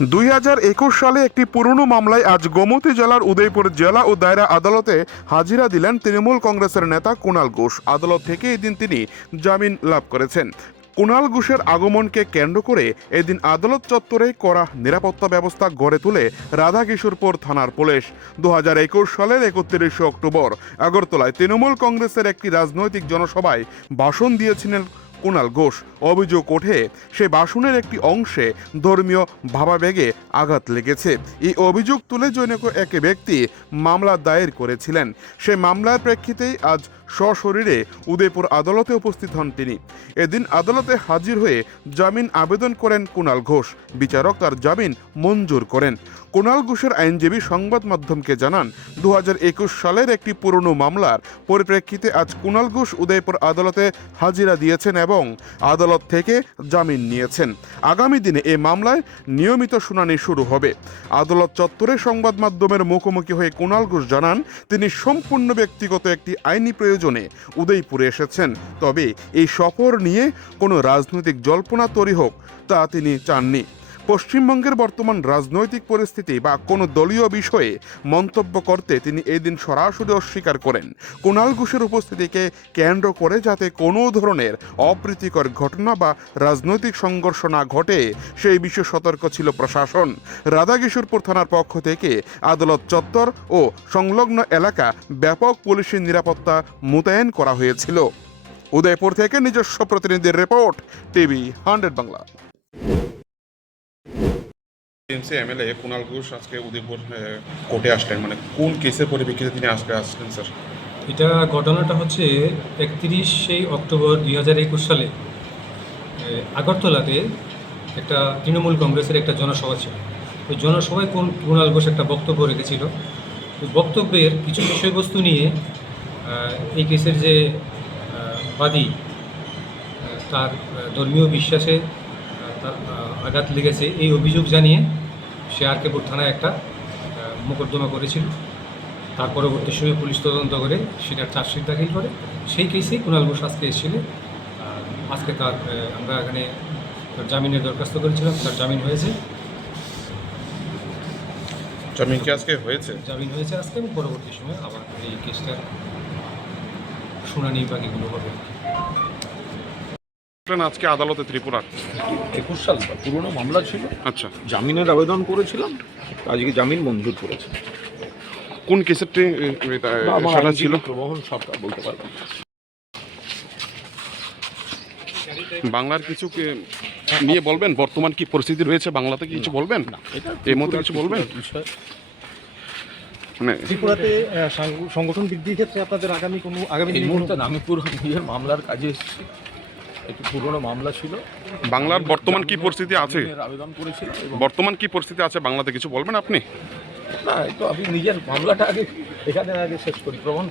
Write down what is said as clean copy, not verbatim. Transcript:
2021 সালে একটি পুরনো মামলায় আজ গোমতী জেলার উদয়পুর জেলা ও দায়রা আদালতে হাজিরা দিলেন তৃণমূল কংগ্রেসের নেতা কুণাল ঘোষ। আদালত থেকে এদিন তিনি জামিন লাভ করেছেন। কুণাল ঘোষের আগমনকে কেন্দ্র করে এদিন আদালত চত্বরে কড়া নিরাপত্তা ব্যবস্থা গড়ে তুলে রাধাকিশোরপুর থানার পুলিশ। 2021 সালের 31 অক্টোবর আগরতলায় তৃণমূল কংগ্রেসের একটি রাজনৈতিক জনসভায় ভাষণ দিয়েছিলেন কুণাল ঘোষ। অভিযোগ ওঠে সে ভাষণের একটি অংশে ধর্মীয় ভাবাবেগে আঘাত লেগেছে। এই অভিযোগ তুলে জনৈক এক ব্যক্তি মামলা দায়ের করেছিলেন। সেই মামলার প্রেক্ষিতেই আজ সশরীরে উদয়পুর আদালতে উপস্থিত হন তিনি। এদিন আদালতে হাজির হয়ে জামিন আবেদন করেন কুণাল ঘোষ। বিচারক তার জামিন মঞ্জুর করেন। কুণাল ঘোষের আইনজীবী সংবাদ মাধ্যমকে জানান, 2021 সালের একটি পুরনো মামলার পরিপ্রেক্ষিতে আজ কুণাল ঘোষ উদয়পুর আদালতে হাজিরা দিয়েছেন এবং আদালত থেকে জামিন নিয়েছেন। আগামী দিনে এই মামলায় নিয়মিত শুনানি শুরু হবে। আদালত চত্বরে সংবাদ মাধ্যমের মুখোমুখি হয়ে কুণাল ঘোষ জানান, তিনি সম্পূর্ণ ব্যক্তিগত একটি আইনি প্রয়োজনে উদয়পুরে এসেছেন। তবে এই সফর নিয়ে কোনো রাজনৈতিক জল্পনা তৈরি হোক তা তিনি চাননি। পশ্চিমবঙ্গের বর্তমান রাজনৈতিক পরিস্থিতি বা কোনো দলীয় বিষয়ে মন্তব্য করতে তিনি এদিন সরাসরি অস্বীকার করেন। কুণাল ঘোষের উপস্থিতিকে কেন্দ্র করে যাতে কোনো ধরনের অপ্রীতিকর ঘটনা বা রাজনৈতিক সংঘর্ষ না ঘটে সেই বিষয়ে সতর্ক ছিল প্রশাসন। রাধাকিশোরপুর থানার পক্ষ থেকে আদালত চত্বর ও সংলগ্ন এলাকা ব্যাপক পুলিশের নিরাপত্তা মোতায়েন করা হয়েছিল। উদয়পুর থেকে নিজস্ব প্রতিনিধির report, TV 100 Bangla. TMC MLA Kunal Ghosh আজকে উদয়পুর কোর্টে আসলেন, মানে কোন কেসের পরিপ্রেক্ষিতে তিনি আজকে আসলেন স্যার? এটা ঘটনাটা হচ্ছে 31 অক্টোবর 2021 সালে আগরতলাতে একটা তৃণমূল কংগ্রেসের একটা জনসভা ছিল। ওই জনসভায় কুণাল ঘোষ একটা বক্তব্য রেখেছিল। ওই বক্তব্যের কিছু বিষয়বস্তু নিয়ে এই কেসের যে বাদী তার ধর্মীয় বিশ্বাসে তার আঘাত লেগেছে এই অভিযোগ জানিয়ে সে আর.কে.পুর থানায় একটা মোকদ্দমা করেছিল। তার পরবর্তী সময়ে পুলিশ তদন্ত করে সেটার চার্জশিট দাখিল করে। সেই কেসেই কুণাল ঘোষ আজকে এসেছিল। আজকে তার আমরা এখানে তার জামিনের দরখাস্ত করেছিলাম, তার জামিন হয়েছে। জামিন কি আজকে হয়েছে? জামিন হয়েছে আজকে এবং পরবর্তী সময়ে আবার এই কেসটার শুনানি বাকিগুলো হবে। আজকে আদালতে ত্রিপুরার 21 সাল পুরনো মামলা ছিল। আচ্ছা, জামিনের আবেদন করেছিলাম, আজকে জামিন মঞ্জুর করেছে। কোন কেসের সেটা ছিল? প্রবহন সরকার বলতে পারবেন। বাংলার কিছু নিয়ে বলবেন, বর্তমান কি পরিস্থিতি রয়েছে বাংলাতে কিছু বলবেন? না, এটা এই মধ্যে কিছু বলবেন বিষয়। মানে ত্রিপুরাতে সংগঠন বৃদ্ধির ক্ষেত্রে আপনাদের আগামী এই মুহূর্তে আমি পুরো নিজের মামলার কাজে এসেছি। একটু পুরনো মামলা ছিল। বাংলার বর্তমান কি পরিস্থিতি আছে, জামিনের আবেদন করেছিলাম এবং বর্তমান কি পরিস্থিতি আছে বাংলাতে কিছু বলবেন আপনি? না, তো আমি নিজের মামলাটা আগে এখানে শেষ করি। প্রবহন